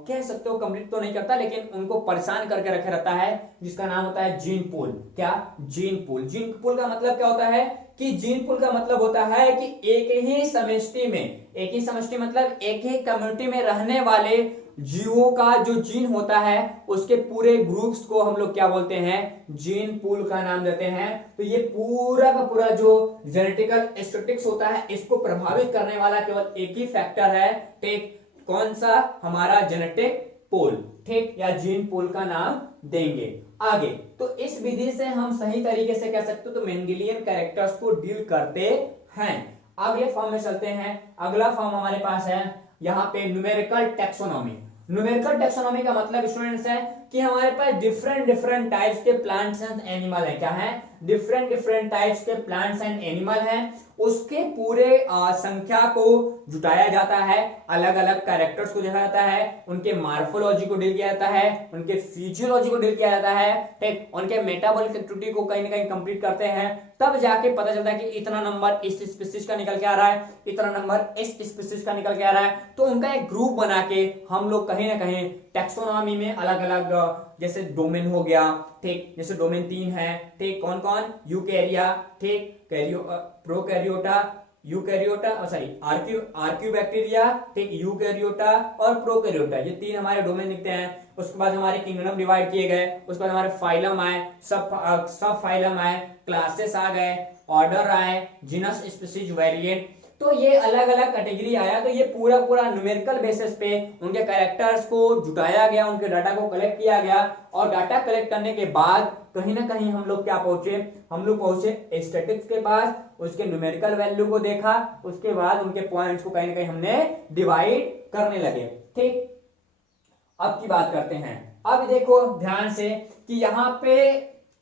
कह सकते हो कंप्लीट तो नहीं करता, लेकिन उनको परेशान करके रखे रहता है, जिसका नाम होता है जीन पूल। क्या? Gene pool. जीन पूल का मतलब क्या होता है कि जीन पूल का मतलब होता है कि एक ही समष्टि में, एक ही समष्टि मतलब एक ही कम्युनिटी में रहने वाले जीवों का जो जीन होता है, उसके पूरे ग्रुप्स को हम लोग क्या बोलते हैं, जीन पूल का नाम देते हैं। तो ये पूरा का पूरा जो जेनेटिकल स्टैटिस्टिक्स होता है, इसको प्रभावित करने वाला केवल एक ही फैक्टर है, ठीक, कौन सा? हमारा जेनेटिक पूल, ठीक, या जीन पूल का नाम देंगे आगे। तो इस विधि से हम सही तरीके से कह सकते हो तो मेंडेलियन कैरेक्टर्स को डील करते हैं। अगले फॉर्म में चलते हैं। अगला फॉर्म हमारे पास है यहाँ पे न्यूमेरिकल टैक्सोनॉमी। न्यूमेरिकल टैक्सोनॉमी का मतलब स्टूडेंट्स है कि हमारे पास डिफरेंट डिफरेंट टाइप्स के प्लांट्स एंड एनिमल है। क्या है? डिफरेंट डिफरेंट टाइप्स के प्लांट्स एंड एनिमल हैं, उसके पूरे संख्या को जुटाया जाता है, अलग अलग कैरेक्टर्स को देखा जाता है, उनके मार्फोलॉजी को डील किया जाता है, उनके फिजियोलॉजी को डील किया जाता है, ठीक, उनके मेटाबॉलिक एक्टिविटी को कहीं ना कहीं कंप्लीट करते हैं। तब जाके पता चलता है कि इतना नंबर इस स्पीशीज का निकल के आ रहा है, इतना नंबर इस स्पीशीज का निकल के आ रहा है। तो उनका एक ग्रुप बना के हम लोग कहीं ना कहीं टैक्सोनॉमी में अलग अलग, जैसे डोमेन हो गया, ठीक, जैसे डोमेन 3 है, ठीक, कौन कौन? यूकेरिया, ठीक, प्रोकैरियोटा, यूकैरियोटा, सॉरी आर्क्यूबैक्टीरिया, ठीक, यूकैरियोटा और प्रोकैरियोटा, ये 3 हमारे डोमेन दिखते हैं। उसके बाद हमारे किंगडम डिवाइड किए गए, उसके बाद हमारे फाइलम आए, सब फाइलम आए, क्लासेस आ गए, ऑर्डर आए, जीनस, स्पीशीज, वेरिएंट। तो ये अलग अलग कैटेगरी आया। तो ये पूरा पूरा न्यूमेरिकल बेसिस पे उनके कैरेक्टर्स को जुटाया गया, उनके डाटा को कलेक्ट किया गया, और डाटा कलेक्ट करने के बाद कहीं ना कहीं हम लोग क्या पहुंचे, हम लोग पहुंचे स्टैटिस्टिक्स के पास, उसके न्यूमेरिकल वैल्यू को देखा, उसके बाद उनके पॉइंट्स को कहीं ना कहीं हमने डिवाइड करने लगे, ठीक। अब की बात करते हैं। अब देखो ध्यान से कि यहाँ पे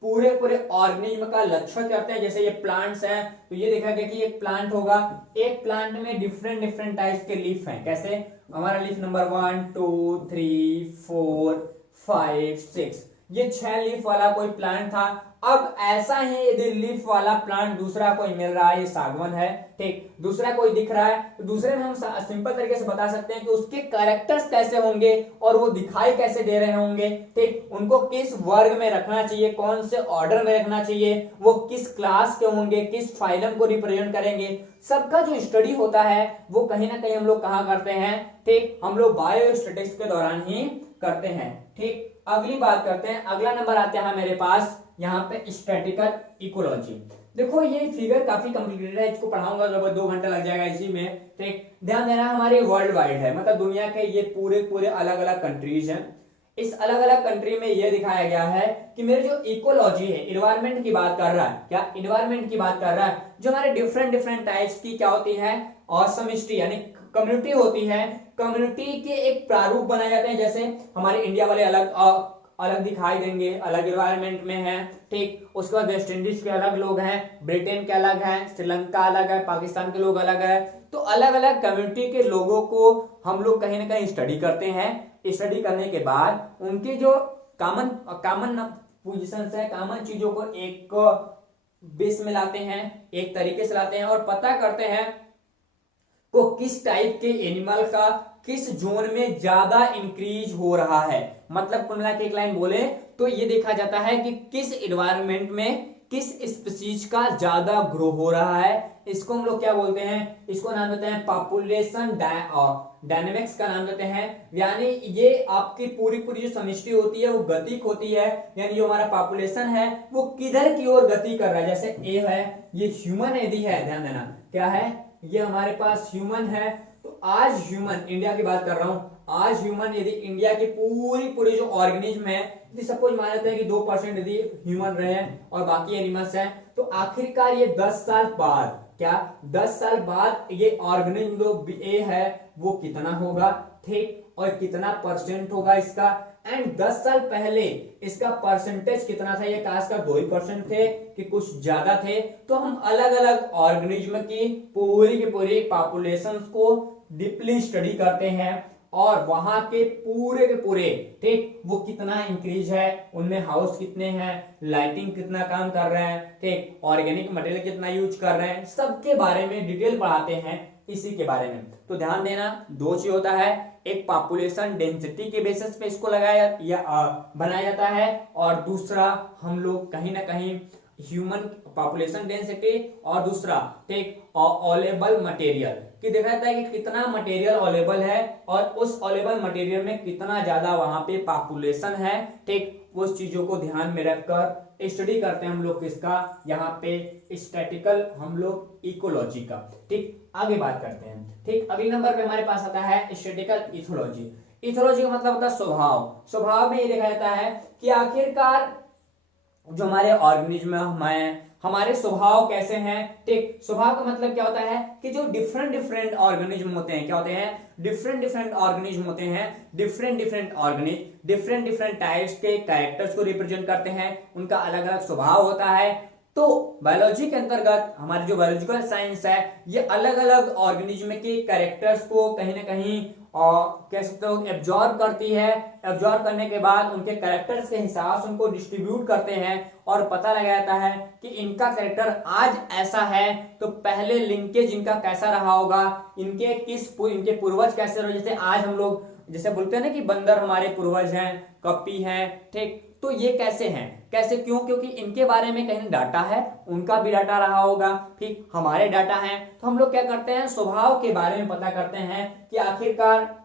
पूरे पूरे ऑर्गेनिज्म का लक्षण करते हैं। जैसे ये प्लांट्स हैं, तो ये देखा गया कि एक प्लांट होगा, एक प्लांट में डिफरेंट डिफरेंट टाइप्स के लीफ हैं। कैसे? हमारा लीफ नंबर 1 2 3 4 5 6, ये 6 लीफ वाला कोई प्लांट था। अब ऐसा ही यदि लीफ वाला प्लांट दूसरा कोई मिल रहा है, ये सागवन है, ठीक, दूसरा कोई दिख रहा है, तो दूसरे में हम सिंपल तरीके से बता सकते हैं कि उसके कैरेक्टर्स कैसे होंगे और वो दिखाई कैसे दे रहे होंगे, ठीक, उनको किस वर्ग में रखना चाहिए, कौन से ऑर्डर में रखना चाहिए, वो किस क्लास के होंगे, किस फाइलम को रिप्रेजेंट करेंगे, सबका जो स्टडी होता है वो कहीं ना कहीं हम लोग कहाँ करते हैं, ठीक, हम लोग बायोस्टैटिस्टिक्स के दौरान ही करते हैं, ठीक। अगली बात करते हैं। अगला नंबर आता है मेरे पास यहाँ पे स्टैटिकल इकोलॉजी। देखो ये फिगर काफी कॉम्प्लिकेटेड है, इसको पढ़ाऊंगा लगभग 2 घंटा लग जाएगा इसी में, ठीक। ध्यान देना, हमारे वर्ल्ड वाइड है, मतलब दुनिया के ये पूरे पूरे अलग अलग कंट्रीज हैं। इस अलग अलग कंट्री में ये दिखाया गया है कि मेरे जो इकोलॉजी है, इन्वायरमेंट की बात कर रहा है, क्या इन्वायरमेंट की बात कर रहा है, जो हमारे डिफरेंट डिफरेंट टाइप्स की क्या होती है, और समष्टि यानी कम्युनिटी होती है, कम्युनिटी के एक प्रारूप बनाए जाते हैं। जैसे हमारे इंडिया वाले अलग अलग दिखाई देंगे, अलग एनवायरनमेंट में है, ठीक। उसके बाद वेस्ट इंडीज के अलग लोग हैं, ब्रिटेन के अलग हैं, श्रीलंका अलग है, पाकिस्तान के लोग अलग है। तो अलग अलग कम्युनिटी के लोगों को हम लोग कहीं ना कहीं स्टडी करते हैं। स्टडी करने के बाद उनकी जो कॉमन पोजीशंस है, कॉमन चीजों को एक बेस में लाते हैं, एक तरीके से लाते हैं, और पता करते हैं को किस टाइप के एनिमल का किस जोन में ज्यादा इंक्रीज हो रहा है। मतलब कुल मिला के एक लाइन बोले तो ये देखा जाता है कि किस एनवायरनमेंट में किस स्पीशीज का ज्यादा ग्रो हो रहा है। इसको हम लोग क्या बोलते हैं, इसको नाम देते हैं पॉपुलेशन डायनेमिक्स का नाम देते हैं। यानी ये आपकी पूरी पूरी जो समष्टि होती है वो गतिक होती है, यानी जो हमारा पॉपुलेशन है वो किधर की ओर गति कर रहा है। जैसे ए है, ये ह्यूमन यदि है, ध्यान देना क्या है, ये हमारे पास ह्यूमन है। तो आज ह्यूमन, इंडिया की बात कर रहा हूं, आज ह्यूमन यदि इंडिया की पूरी पूरी जो ऑर्गेनिज्म है, यदि सपोज मान लेते हैं कि 2% यदि ह्यूमन रहे हैं और बाकी एनिमल्स हैं, तो आखिरकार ये 10 साल बाद, क्या 10 साल बाद ये ऑर्गेनिज्म जो ए है वो कितना होगा, ठीक, और कितना परसेंट होगा इसका। एंड 10 साल पहले इसका परसेंटेज कितना था, ये काश का 2% थे कि कुछ ज्यादा थे। तो हम अलग अलग ऑर्गेनिज्म की पूरी पॉपुलेशन को डीपली स्टडी करते हैं और वहां के पूरे ठीक वो कितना इंक्रीज है, उनमें हाउस कितने हैं, लाइटिंग कितना काम कर रहे हैं, ठीक, ऑर्गेनिक मटेरियल कितना यूज कर रहे हैं, सबके बारे में डिटेल पढ़ाते हैं इसी के बारे में। तो ध्यान देना, दो चीज होता है, एक पॉपुलेशन डेंसिटी के बेसिस पे इसको लगाया या बनाया जाता है, और दूसरा हम लोग कहीं ना कहीं ह्यूमन पॉपुलेशन डेंसिटी, और दूसरा ठीक अवेलेबल मटेरियल कि देखा जाता है कि कितना मटेरियल अवेलेबल है और उस अवेलेबल मटेरियल में कितना ज्यादा वहां पे पॉपुलेशन है, ठीक, उस चीजों को ध्यान में रखकर स्टडी करते हैं हम लोग किसका, यहाँ पे स्टैटिकल, हम लोग इकोलॉजी का। ठीक, आगे बात करते हैं। ठीक, अगले नंबर पे हमारे पास आता है स्टैटिकल इथोलॉजी। इथोलॉजी का मतलब होता है स्वभाव। स्वभाव में ये देखा जाता है कि आखिरकार जो हमारे ऑर्गेनिज्म हमारे स्वभाव कैसे हैं। ठीक, स्वभाव का मतलब क्या होता है कि जो डिफरेंट ऑर्गेनिज्म होते हैं, क्या होते हैं, डिफरेंट ऑर्गेनिज्म होते हैं, डिफरेंट टाइप्स के कैरेक्टर्स को रिप्रेजेंट करते हैं, उनका अलग अलग स्वभाव होता है। तो बायोलॉजी के अंतर्गत हमारी जो बायोलॉजिकल साइंस है ये अलग अलग ऑर्गेनिज्म के कैरेक्टर्स को कहीं ना कहीं कह सकते हो एब्जॉर्ब करती है। एब्जॉर्ब करने के बाद उनके कैरेक्टर्स के हिसाब से उनको डिस्ट्रीब्यूट करते हैं और पता लगा जाता है कि इनका कैरेक्टर आज ऐसा है तो पहले लिंकेज इनका कैसा रहा होगा, इनके पूर्वज कैसे रहे। जैसे आज हम लोग जैसे बोलते हैं ना कि बंदर हमारे पूर्वज हैं, कपी हैं, ठीक, तो ये कैसे हैं, कैसे, क्यों, क्योंकि इनके बारे में कहीं डाटा है, उनका भी डाटा रहा होगा, ठीक, हमारे डाटा है। तो हम लोग क्या करते हैं, स्वभाव के बारे में पता करते हैं कि आखिरकार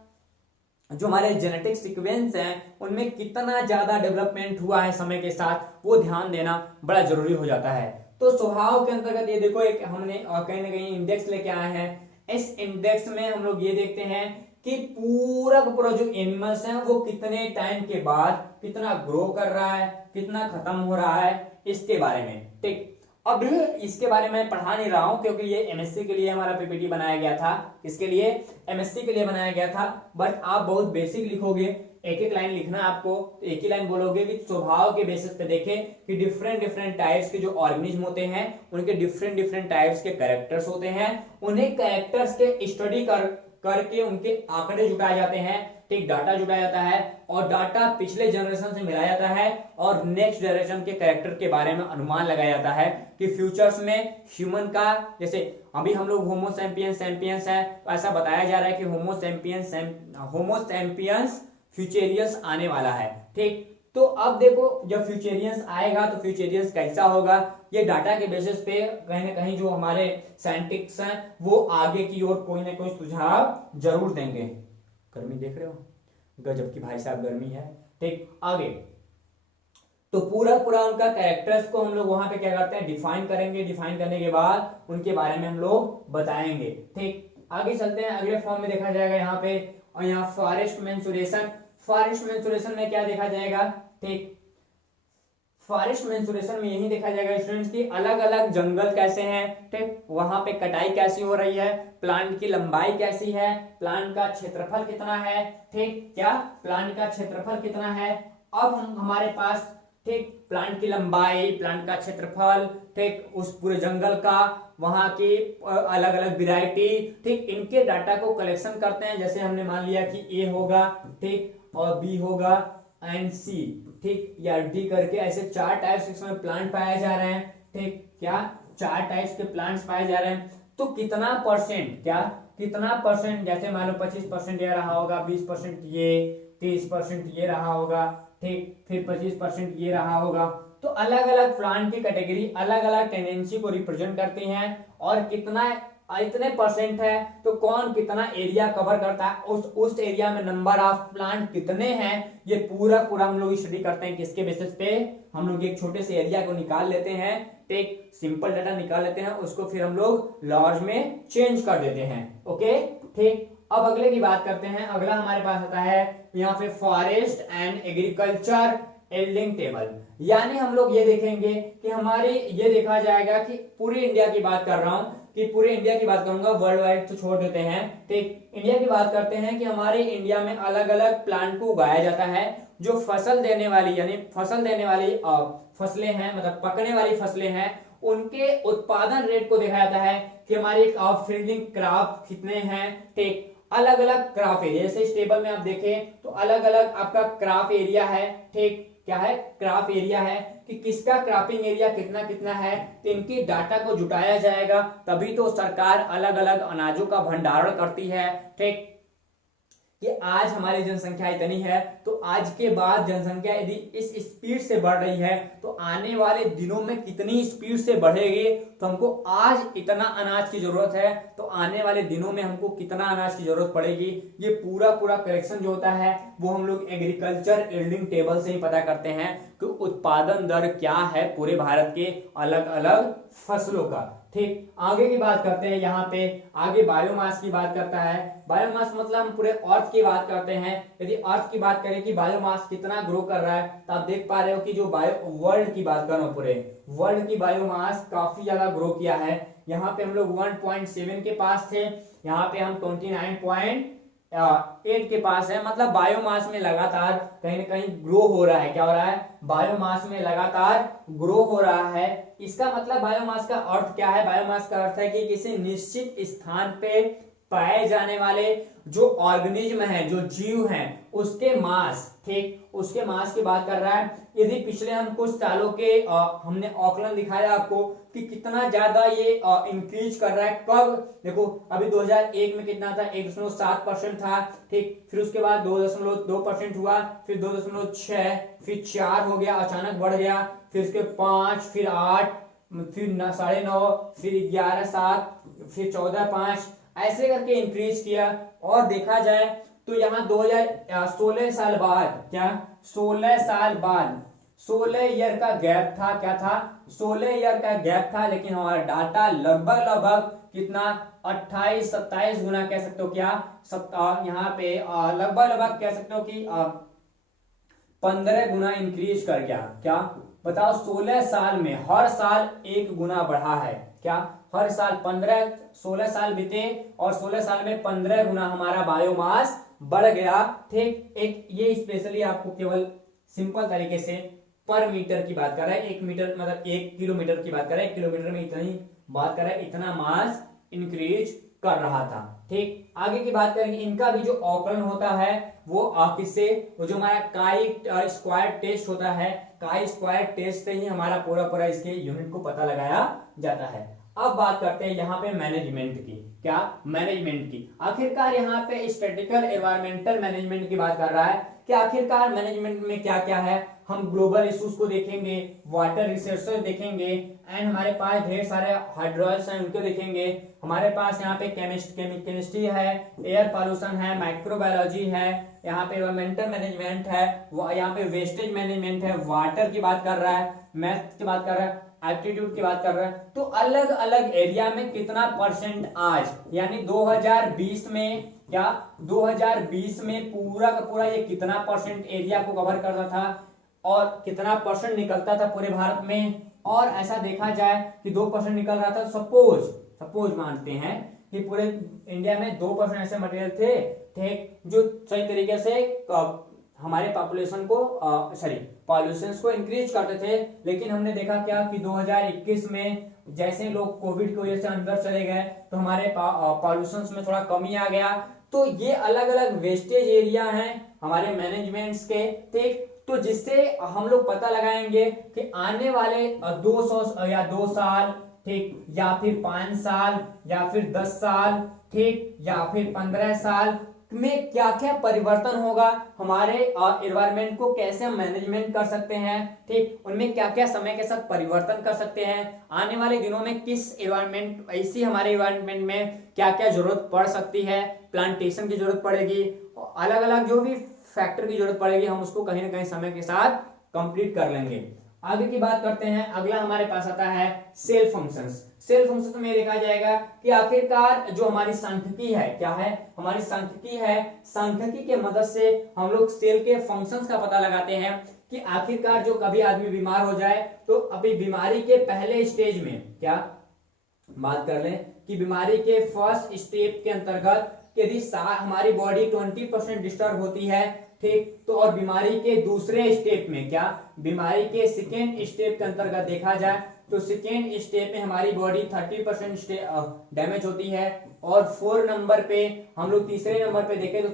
जो हमारे जेनेटिक सीक्वेंस हैं उनमें कितना ज्यादा डेवलपमेंट हुआ है समय के साथ, वो ध्यान देना बड़ा जरूरी हो जाता है। तो स्वभाव के अंतर्गत ये देखो, एक हमने कहीं ना कहीं इंडेक्स लेके आए हैं। इस इंडेक्स में हम लोग ये देखते हैं कि पूरा का पूरा जो एनिमल्स हैं वो कितने टाइम के बाद कितना ग्रो कर रहा है, कितना खत्म हो रहा है, इसके बारे में। ठीक, अब इसके बारे में पढ़ा नहीं रहा हूं क्योंकि ये एमएससी के लिए हमारा पीपीटी बनाया गया था। इसके लिए एमएससी के लिए बनाया गया था, बट आप बहुत बेसिक लिखोगे, एक एक लाइन लिखना आपको, तो एक ही लाइन बोलोगे कि स्वभाव के बेसिस पे देखें कि डिफरेंट टाइप्स के जो ऑर्गेनिज्म होते हैं उनके डिफरेंट टाइप्स के कैरेक्टर्स होते हैं। उन्हें कैरेक्टर्स के स्टडी करके उनके आंकड़े जुटाए जाते हैं, ठीक, डाटा जुटाया जाता है और डाटा पिछले जनरेशन से मिलाया जाता है और नेक्स्ट जनरेशन के कैरेक्टर के बारे में अनुमान लगाया जाता है कि फ्यूचर्स में ह्यूमन का, जैसे अभी हम लोग होमो सैपियंस है, तो ऐसा बताया जा रहा है कि होमो सैपियंस फ्यूचेरियंस आने वाला है। ठीक, तो अब देखो जब फ्यूचेरियंस आएगा तो फ्यूचेरियंस कैसा होगा, ये डाटा के बेसिस पे कहीं ना कहीं जो हमारे साइंटिस्ट हैं वो आगे की ओर कोई ना कोई सुझाव जरूर देंगे। गर्मी देख रहे हो, गजब की भाई साहब गर्मी है। ठीक, आगे तो पूरा उनका कैरेक्टर्स को हम लोग वहां पे क्या करते हैं, डिफाइन करेंगे। डिफाइन करने के बाद उनके बारे में हम लोग बताएंगे। ठीक, आगे चलते हैं, अगले फॉर्म में देखा जाएगा यहाँ पे, और यहाँ फॉरेस्ट मेंसुरेशन। फॉरेस्ट मेंसुरेशन में क्या देखा जाएगा, ठीक, फॉरेस्ट मेंसुरेशन में यही देखा जाएगा स्टूडेंट्स की अलग अलग जंगल कैसे हैं, ठीक, वहां पे कटाई कैसी हो रही है, प्लांट की लंबाई कैसी है, प्लांट का क्षेत्रफल कितना है, ठीक, क्या प्लांट का क्षेत्रफल कितना है। अब हमारे पास, ठीक, प्लांट की लंबाई, प्लांट का क्षेत्रफल, ठीक, उस पूरे जंगल का, वहां की अलग अलग वेराइटी, ठीक, इनके डाटा को कलेक्शन करते हैं। जैसे हमने मान लिया कि ए होगा, ठीक, और बी होगा एंड सी, ठीक, या डी करके ऐसे 4 टाइप्स इसमें प्लांट पाए जा रहे हैं। ठीक, क्या 4 टाइप्स के प्लांट्स पाए जा रहे हैं। तो कितना परसेंट, क्या कितना परसेंट, जैसे मान लो 25% ये रहा होगा, 20% ये, 30% ये रहा होगा, ठीक, फिर 25% ये रहा होगा। तो अलग अलग प्लांट की कैटेगरी अलग अलग टेंडेंसी को रिप्रेजेंट करती हैं, और कितना इतने परसेंट है तो कौन कितना एरिया कवर करता है, उस एरिया में नंबर ऑफ प्लांट कितने हैं, ये पूरा पूरा हम लोग स्टडी करते हैं। किसके बेसिस पे, हम लोग एक छोटे से एरिया को निकाल लेते हैं, एक सिंपल डाटा निकाल लेते हैं, उसको फिर हम लोग लार्ज में चेंज कर देते हैं। ओके, ठीक। अब अगले की बात करते हैं। अगला हमारे पास आता है यहाँ पे forest and agriculture yielding table. यानी हम लोग ये देखेंगे कि हमारी, ये देखा जाएगा कि पूरी इंडिया की बात कर रहा हूं, कि पूरे इंडिया की बात करूंगा, वर्ल्ड वाइड तो छोड़ देते हैं, ठीक। इंडिया की बात करते हैं कि हमारे इंडिया में अलग अलग प्लांट को उगाया जाता है, जो फसल देने वाली, यानी फसल देने वाली फसलें हैं, मतलब पकने वाली फसलें हैं, उनके उत्पादन रेट को देखा जाता है कि हमारी फील्डिंग क्रॉप कितने हैं, ठीक। अलग अलग क्रॉप एरिया, जैसे इस टेबल में आप देखें तो अलग अलग आपका क्रॉप एरिया है, ठीक। क्या है, क्रॉप एरिया है, कि किसका क्रॉपिंग एरिया कितना कितना है, तो इनकी डाटा को जुटाया जाएगा, तभी तो सरकार अलग अलग अनाजों का भंडारण करती है, ठीक। कि आज हमारी जनसंख्या इतनी है, तो आज के बाद जनसंख्या यदि इस स्पीड से बढ़ रही है तो आने वाले दिनों में कितनी स्पीड से बढ़ेगी, तो हमको आज इतना अनाज की जरूरत है, तो आने वाले दिनों में हमको कितना अनाज की जरूरत पड़ेगी, ये पूरा पूरा करेक्शन जो होता है वो हम लोग एग्रीकल्चर यील्डिंग टेबल से ही पता करते हैं कि उत्पादन दर क्या है पूरे भारत के अलग अलग फसलों का, ठीक। आगे की बात करते हैं, यहाँ पे आगे बायोमास की बात करता है। बायोमास मतलब हम पूरे अर्थ की बात करते हैं। यदि अर्थ की बात करें कि बायोमास कितना ग्रो कर रहा है, तो आप देख पा रहे हो कि जो वर्ल्ड की बात कर रहा हूं, पूरे वर्ल्ड की बायोमास काफी ज्यादा ग्रो किया है। यहाँ पे हम लोग 1.7 के पास थे, यहाँ पे हम 29.8 के पास है। मतलब बायोमास में लगातार कहीं ना कहीं ग्रो हो रहा है। क्या हो रहा है, बायोमास में लगातार ग्रो हो रहा है। इसका मतलब बायोमास का अर्थ क्या है, बायोमास का अर्थ है कि किसी निश्चित स्थान पे पाए जाने वाले जो ऑर्गेनिज्म है, जो जीव हैं, उसके मास, ठीक, उसके मास की बात कर रहा है। यदि पिछले हम कुछ सालों के हमने आकलन दिखाया आपको कि कितना ज्यादा ये इंक्रीज कर रहा है। कब, देखो अभी 2001 में कितना था, 1.7% था, ठीक। फिर उसके बाद 2.2% हुआ, फिर 2.6, फिर 4 हो गया, अचानक बढ़ गया, फिर उसके 5, फिर 8, फिर 9.5, फिर 11, 7, फिर 14, 5, ऐसे करके इंक्रीज किया। और देखा जाए तो यहाँ 2016 साल बाद, क्या 16 साल बाद 16 ईयर का गैप था, क्या था 16 ईयर का गैप था, लेकिन हमारा डाटा लगभग लगभग कितना 28-27 गुना कह सकते हो, क्या यहाँ पे लगभग लगभग कह सकते हो कि 15 गुना इंक्रीज कर गया। क्या बताओ, 16 साल में हर साल 1 गुना बढ़ा है। क्या हर साल 16 साल बीते और 16 साल में 15 गुना हमारा बायोमास बढ़ गया, ठीक। एक ये स्पेशली आपको केवल सिंपल तरीके से पर मीटर की बात कर रहा है, 1 मीटर मतलब 1 किलोमीटर की बात कर रहा है, 1 किलोमीटर में इतनी बात कर रहा है, इतना मास इंक्रीज कर रहा था, ठीक। आगे की बात करेंगे, इनका भी जो आकलन होता है वो किससे, वो जो हमारा काई स्क्वायर टेस्ट होता है, काई स्क्वायर टेस्ट से ही हमारा पूरा पूरा इसके यूनिट को पता लगाया जाता है। अब बात करते हैं यहाँ पे मैनेजमेंट की। क्या मैनेजमेंट की, आखिरकार यहाँ पे स्टैटिस्टिकल एनवायरमेंटल मैनेजमेंट की बात कर रहा है कि आखिरकार मैनेजमेंट में क्या क्या है। हम ग्लोबल इश्यूज को देखेंगे, वाटर रिसोर्सेज देखेंगे, एंड हमारे पास ढेर सारे हाइड्रोल्स हैं उनको देखेंगे। हमारे पास यहाँ पे केमिस्ट्री है, एयर पॉल्यूशन है, माइक्रोबायोलॉजी है, यहाँ पे एनवायरमेंटल मैनेजमेंट है, यहाँ पे वेस्टेज मैनेजमेंट है, वाटर की बात कर रहा है, मैथ की बात कर रहा है, एप्टीट्यूड की बात कर रहे हैं। तो अलग अलग एरिया में कितना परसेंट आज, यानी 2020 में, क्या 2020 में पूरा का पूरा ये कितना परसेंट एरिया को कवर करता था और कितना परसेंट निकलता था पूरे भारत में। और ऐसा देखा जाए कि 2% निकल रहा था, सपोज मानते हैं कि पूरे इंडिया में 2% ऐसे मटेरियल थे, ठीक, जो सही तरीके से हमारे पॉपुलेशन को पॉल्यूशन को इंक्रीज करते थे। लेकिन हमने देखा क्या कि 2021 में जैसे लोग कोविड की वजह से अंदर चले गए तो हमारे पॉल्यूशन में थोड़ा कमी आ गया। तो ये अलग अलग वेस्टेज एरिया हैं हमारे मैनेजमेंट्स के, ठीक। तो जिससे हम लोग पता लगाएंगे कि आने वाले 200 या 2 साल, ठीक, या फिर 5 साल, या फिर 10 साल, ठीक, या फिर 15 साल में क्या क्या परिवर्तन होगा, हमारे एनवायरमेंट को कैसे हम मैनेजमेंट कर सकते हैं, ठीक, उनमें क्या क्या समय के साथ परिवर्तन कर सकते हैं, आने वाले दिनों में किस एनवायरमेंट, ऐसी हमारे एनवायरमेंट में क्या क्या जरूरत पड़ सकती है, प्लांटेशन की जरूरत पड़ेगी, अलग अलग जो भी फैक्टर की जरूरत पड़ेगी, हम उसको कहीं ना कहीं समय के साथ कंप्लीट कर लेंगे। आगे की बात करते हैं। अगला हमारे पास आता है सेल फंक्शंस। सेल फंक्शन में देखा जाएगा कि आखिरकार जो हमारी सांख्यिकी है, क्या है, हमारी सांख्यिकी है, सांख्यिकी के मदद से हम लोग सेल के फंक्शंस का पता लगाते हैं कि आखिरकार जो कभी आदमी बीमार हो जाए तो अभी बीमारी के पहले स्टेज में क्या बात कर लें कि बीमारी के फर्स्ट स्टेप के अंतर्गत यदि हमारी बॉडी 20% डिस्टर्ब होती है, ठीक, तो और बीमारी के दूसरे स्टेप में क्या, बीमारी के सेकेंड स्टेप के अंतर्गत देखा जाए तो सेकेंड स्टेप में हमारी बॉडी 30% डैमेज होती है, और 4 नंबर पे हम लोग तीसरे नंबर पे देखें तो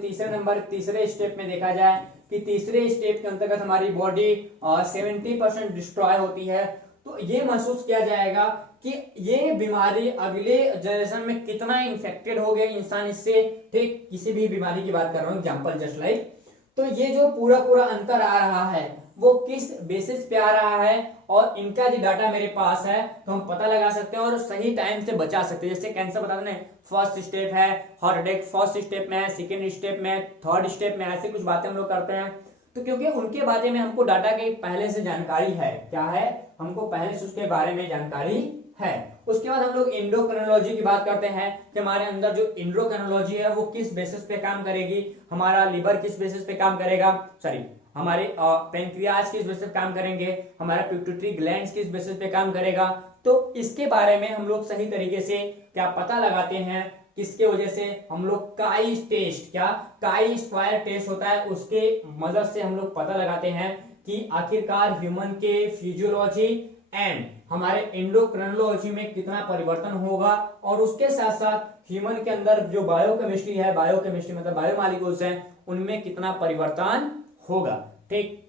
तीसरे स्टेप में देखा जाए कि तीसरे स्टेप के अंतर्गत हमारी बॉडी 70% डिस्ट्रॉय होती है। तो ये महसूस किया जाएगा कि ये बीमारी अगले जनरेशन में कितना इन्फेक्टेड हो गया इंसान इससे, ठीक, किसी भी बीमारी की बात कर रहा हूं, एग्जांपल जस्ट लाइक। तो ये जो पूरा अंतर आ रहा है वो किस बेसिस पे आ रहा है, और इनका जो डाटा मेरे पास है तो हम पता लगा सकते हैं और सही टाइम से बचा सकते हैं। जैसे कैंसर बता दें, फर्स्ट स्टेप है, हार्ट अटैक फर्स्ट स्टेप में है, सेकेंड स्टेप में, थर्ड स्टेप में, ऐसे कुछ बातें हम लोग करते हैं। तो क्योंकि उनके बारे में हमको डाटा के पहले से जानकारी है, क्या है, हमको पहले से उसके बारे में जानकारी है। उसके बाद हम लोग एंडोक्रिनोलॉजी की बात करते हैं कि हमारे अंदर जो एंडोक्रिनोलॉजी है वो किस बेसिस पे काम करेगी, हमारा लिवर किस बेसिस पे काम करेगा, सॉरी हमारे पेनक्रियाज किस बेसिस पे काम करेंगे, हमारा पिट्यूटरी ग्लैंड्स किस बेसिस पे काम करेगा। तो इसके बारे में हम लोग सही तरीके से क्या पता लगाते हैं, किसके वजह से हम लोग काई टेस्ट, क्या काई स्क्वायर टेस्ट होता है, उसके मदद से हम लोग पता लगाते हैं कि आखिरकार ह्यूमन के फिजियोलॉजी एंड हमारे एंडोक्रिनोलॉजी में कितना परिवर्तन होगा, और उसके साथ साथ ह्यूमन के अंदर जो बायोकेमिस्ट्री है, बायोकेमिस्ट्री मतलब बायोमॉलिक्यूल्स हैं, उनमें कितना परिवर्तन होगा। ठीक,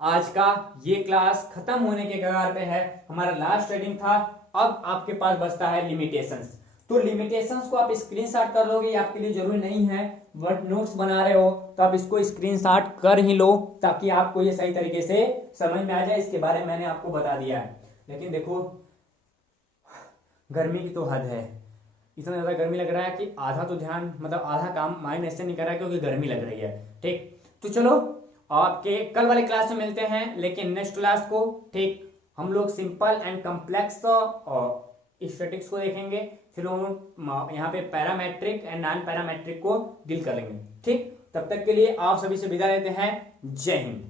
आज का ये क्लास खत्म होने के कगार पे है, हमारा लास्ट ट्रेडिंग था। अब आपके पास बचता है लिमिटेशंस। तो लिमिटेशंस को आप स्क्रीनशॉट कर लोगे, आपके लिए जरूरी नहीं है, बट नोट्स बना रहे हो तो आप इसको स्क्रीनशॉट कर ही लो ताकि आपको ये सही तरीके से समझ में आ जाए। इसके बारे में मैंने आपको बता दिया है, लेकिन देखो गर्मी की तो हद है, इतना ज्यादा गर्मी लग रहा है कि आधा तो ध्यान मतलब आधा काम माइंड ऐसे नहीं कर रहा है क्योंकि गर्मी लग रही है। ठीक, तो चलो आपके कल वाले क्लास में मिलते हैं, लेकिन नेक्स्ट क्लास को ठीक हम लोग सिंपल एंड कॉम्प्लेक्स और स्टैटिक्स को देखेंगे, फिर हम यहाँ पे पैरामेट्रिक एंड नॉन पैरामेट्रिक को डील कर लेंगे। ठीक, तब तक के लिए आप सभी से विदा लेते हैं। जय हिंद।